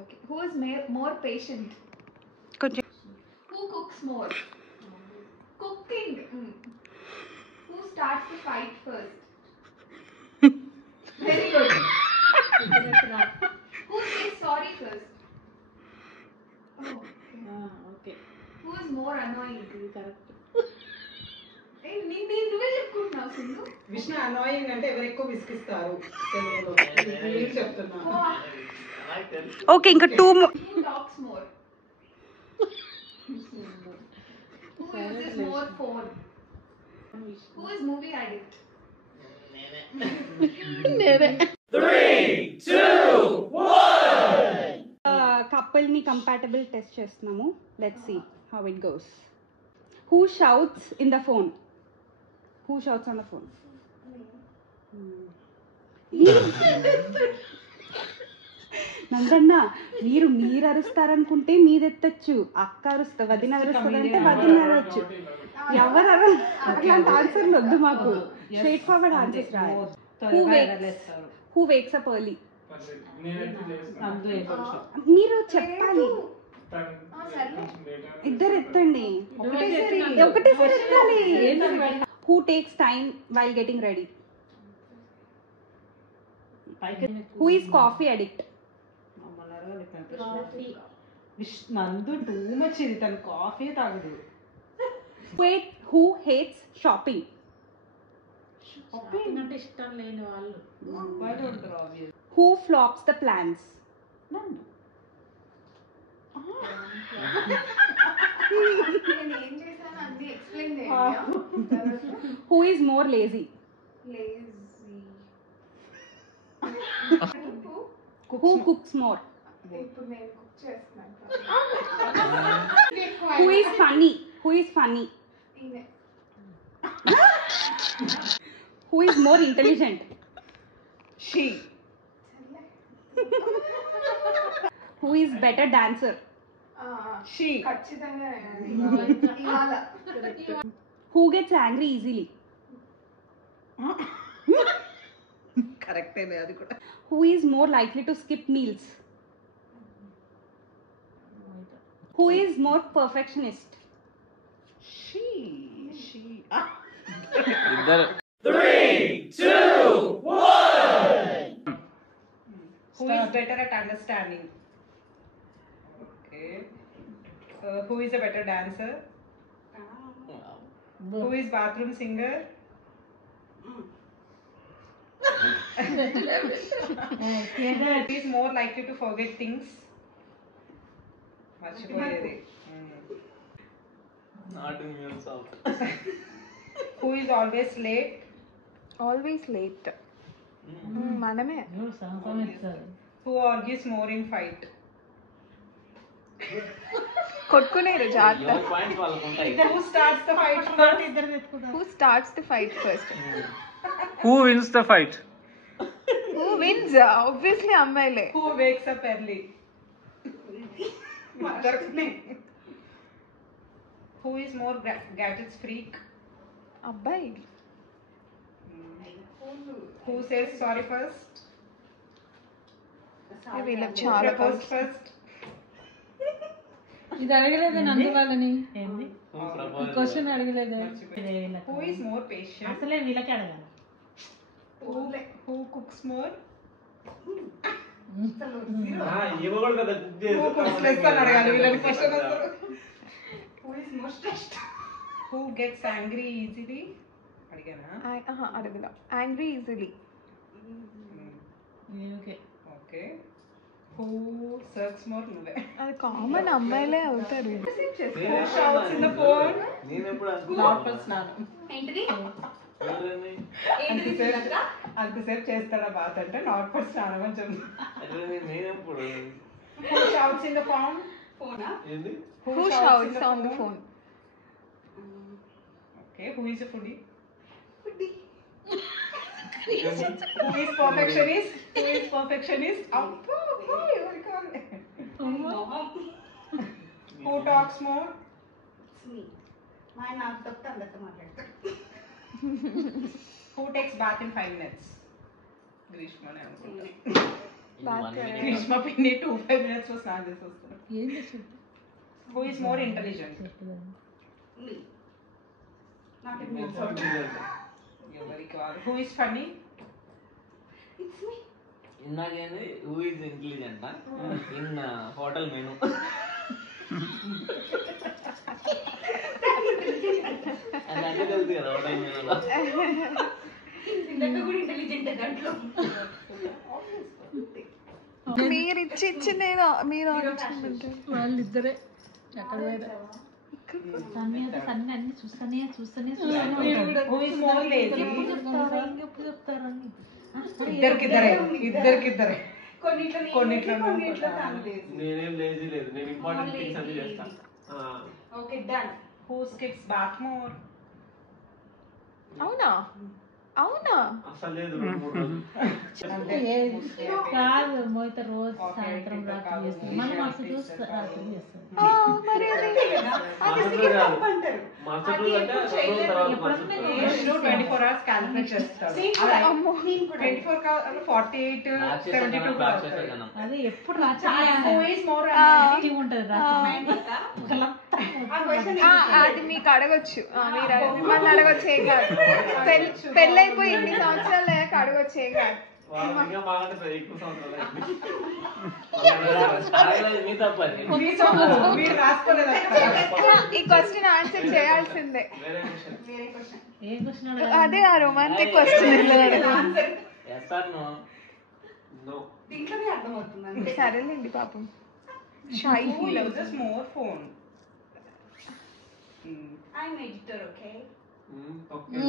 Okay. Who is more patient? Who cooks more? Cooking. Who starts the fight first? Very good. Who says sorry first? Oh, okay. Who is more annoying? Correct. నువ్వే చెప్పుకుంటున్నావు Sindhu. Vishnu annoying అంటే ఎవరు ఎక్కువ విసిగిస్తారు చెప్తున్నా. Okay ఇంకా 2 more. Who talks more? Who uses more phone? Who is movie addict? నేనే. 3, 2, 1. Couple ని compatible test చేస్తున్నాము. Let's see how it goes. Who shouts in the phone? Who shouts on the phone? నందన్న మీరు అరుస్తారనుకుంటే మీదెత్తచ్చు, అక్క వదిన అరుస్తారంటే వదిన అరవచ్చు. ఎవరు అట్లాంటి ఆన్సర్లు వద్దు మాకు, స్ట్రైట్ ఫార్వర్డ్ ఆన్సర్స్ రాయాలి. Who wakes up early? మీరు చెప్పాలి. ఇద్దరు ఎత్తండి, ఒకటేసారి ఎత్తాలి. Who takes time while getting ready? Who is coffee addict? నందు టూ మచ్ ఇది, తను కాఫీ తాగదు. Who hates shopping? షాపింగ్ అంటే ఇష్టం లేని వాళ్ళు అబ్బాయిలు ఉంటారు obvious. Who flops the plans? నందు. నేను ఏం చేశాను అన్ని ఎక్స్ప్లెయిన్ చేయండి. Who is more lazy? Lazy. Who cooks more? ఇప్పుడు నేను కుక్ చేస్తున్నాను. Who is funny? Who is funny? ఈయనే. Who is more intelligent? She. Who is better dancer? She. ఖచ్చితంగా ఇవాళ. Who gets angry easily? కరెక్టే అది కూడా. Who is more likely to skip meals? Who is more perfectionist? She. 3, 2, 1. Who is better at understanding? Okay. Who is a better dancer? Who is bathroom singer? Who is more likely to forget things? మర్చిపోయేది. Not in yourself. Who is always late? Always late. మనమే. Who argues more in fight? కొట్టుకునేరు జాగ్రత్త. Your points వాళ్ళకు ఉంటాయి. Who starts the fight first? Who starts the fight first? Who wins the fight? Who wins? Obviously అమ్మాయిలే. Who wakes up early? Who is more gadgets freak? అబ్బాయి. Who says sorry first? వీళ్ళకి చాలా Propose first? ఇది అడగలేదే నందు వాళ్ళని, question అడగలేదే. Who is more patient? అసలే వీళ్ళకి అడగాలి. Who cooks more? ఇవి కూడా కదా కుక్ చేసి Who cooks less అని అడగాలి వీళ్ళని question అసలు. Who is more stressed? Who gets angry easily? అడిగానా? అడగదా. Angry easily. Okay. Who serves more? నువ్వే. అది కామన్, అమ్మాయిలే అవుతారు. Who shouts in the phone? నేను ఎప్పుడు Not for స్నానం. ఏంటిది? అంతసేపు చేస్తాడా బాత్ అంటే నాట్ ఫర్ స్నానం అని చెప్తాను. నేను ఎప్పుడు Who shouts in the phone? ఏంది? Who shouts on the phone? Okay. Who is a foodie? Who is perfectionist? Who is perfectionist? Who talks more? Who takes bath in 5 minutes? Grishma ne anukunta. Greeshma పిన్ని 2-5 minutes లో స్నానం చేసి వస్తారు. ఏం చేస్తుంది Who is more intelligent? ఎవరికి వారు. Who is funny? ఇందాకేంది who is intelligent in hotel menu. అది అంటే తెలుసు కదా హోటల్ మెనూలో. మీరు ఇచ్చి నేను మీరు వాళ్ళిద్దరే ఎక్కడ పోయారు సన్నీ అయితే సన్నీ అన్ని చూస్తూనే Who is more lazy? ఎప్పుడు చెప్తారని ఇద్దరికిద్దరే. కొన్నిట్లో నేనేం లేజీ లేదు, నేను ఇంపార్టెంట్ థింగ్స్ అన్ని చేస్తాను. Okay done. Who skips bath more? అవునా అసలు లేదు 2-3 రోజులు. కాదు మోయిత రోజు సాయంత్రం రాత్రి చేస్తుంది మనం అసలు చూసి రాత్రి చేస్తుంది మరుసటి రోజు అంటే 2 రోజుల తర్వాత మరుసటి రోజు. 24 hours calculate చేస్తాడు. 24 కాదు 48 72 కాదు. అది ఎప్పుడు రాత్రి Who is more యాక్టివ్ ఉంటది రాత్రి అది మీకు అడగొచ్చు, మీరు మిమ్మల్ని అడగొచ్చు, ఏం కాదు. పెళ్ళైపోయి ఇన్ని సంవత్సరాలు అయ్యాక అడగొచ్చు, ఏం కాదు. వాళ్ళు ఇంకా మాకంటే ఎక్కువ సంవత్సరాలు అయింది. మీ తప్పది. మీరు రాసుకోలేదు ఈ క్వశ్చన్ ఆన్సర్ చేయాల్సిందే. వేరే క్వశ్చన్. ఏం క్వశ్చన్ అదే ఆ romantic question yes or no? No. దీంట్లోనే అర్థమవుతుంది. సరేలేండి పాపం. Who uses more phone? I'm editor, okay? Okay.